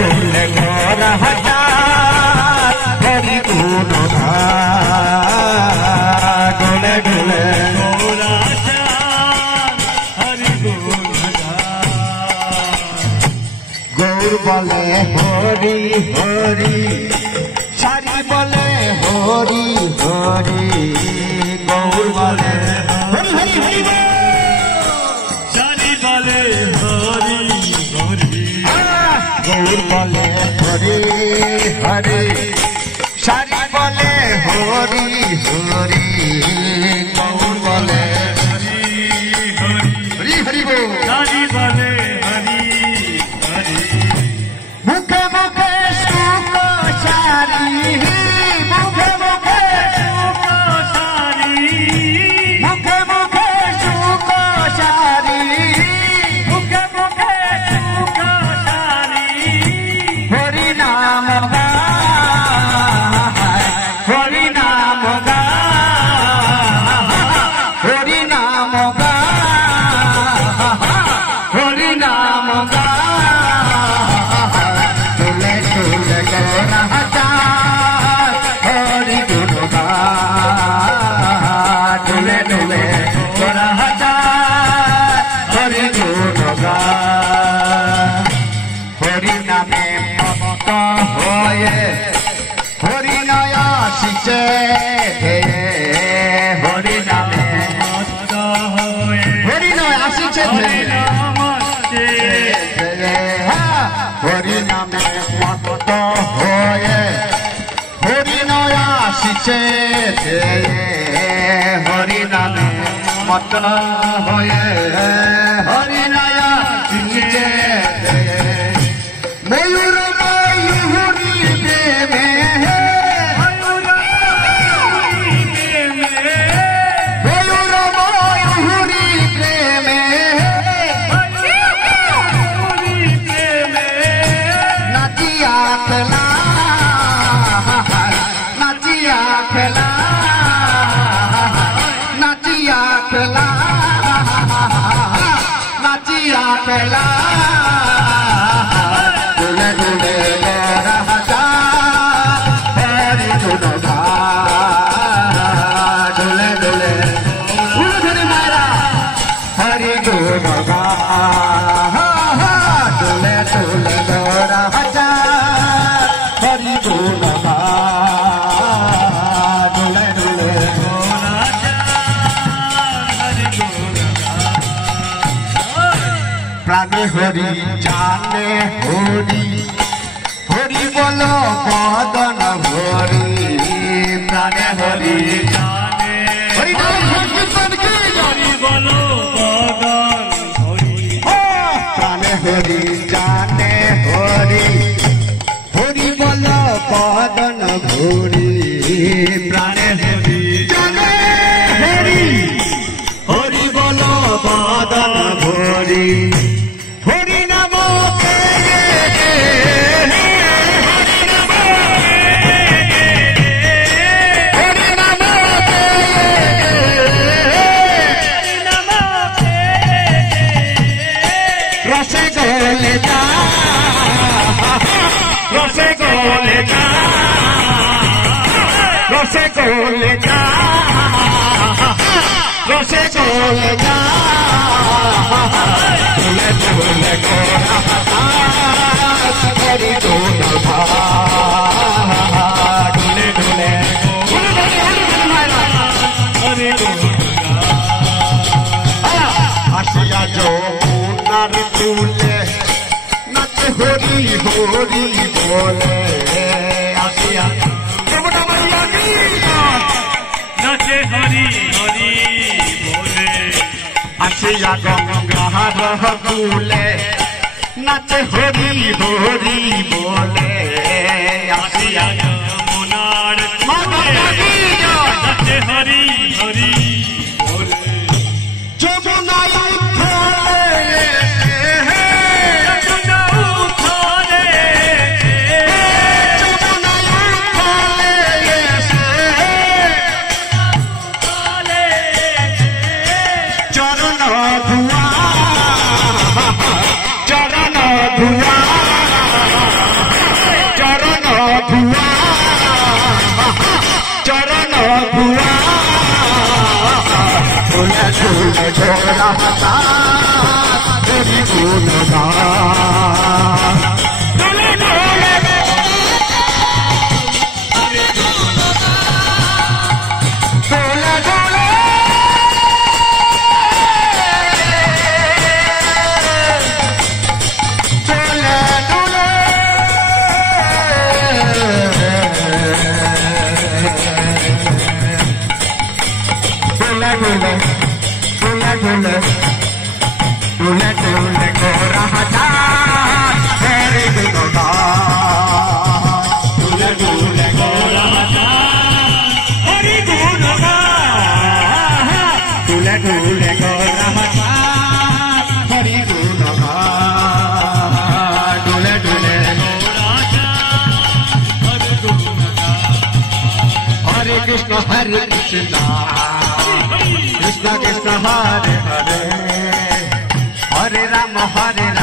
तुले गोरा हजार हरि गुण डोले डोले गोरा हरि गुण गौर बोले हरि हरि सारी बोले हरि हरि गौर बोले हरि हरि हरि सारी बोले हरि गौर बोले हरि हरि सारी बोले हरि हरि गौर बोले हरि हरि हरि बोल सारी बोले हरि हरि मुखे मुखे सुख सारी मुखे मुखे सुख सारी मुखे मुखे सुख सारी मुखे मुखे सुख सारी हरि नाम गा हरि नाम गा हरि नाम गा हरि नाम गा तुले तुले गोरा हजार हरि गुण गा तुले तुले गोरा हजार हरि गुण गा हरि नामे मत होए हरि नया शिचे हरि नामे मत होए हरि नया शिचे हरि नामे मत होए हरि नया शिचे हरि नामे मत होए हरि नया शिचे मयूर मयूरी प्रेमे मयूर मयूरी प्रेमे नाचिया खेला नाचिया खेला नाचिया खेला नाचिया खेला तुले तुले गोरा हजार हरि गुण गा तुले तुले उलझने मारा हरि गुण गा तुले तुले गोरा हजार हरि गुण गा तुले तुले गोरा हरि गुण प्राणे हरि जाने हरि हरि बोलो बदन भरि प्राणे हरि जाने हरि नाम संकीर्तन की हरि बोलो बदन भरि प्राणे हरि जाने हरि हरि बोलो बदन भरि प्राणे हरि जाने हरि हरि बोलो बदन भरि हरि नाम रसे गोले जा रसे गोले जा रसे गोले जा रसे गोले जा तुले तुले गोरा हरि गुण गा तुले तुले हरि गुण गा आसिया जो मुनार तुले नच हरि हरि बोले आसिया जमुना मैया की नचे हरि हरि बोले आसिया गंगा रघुले नच हरि हरि बोले आसिया मुनार नचे हरि हरि बोले जमुना चरण धुआ चरण धुआ चरण धुआ चरण धुआ फूल फूल छोड़ा तेरी गुणगा Krishna Hare Krishna Krishna Krishna Hare Hare Hare Rama Hare Rama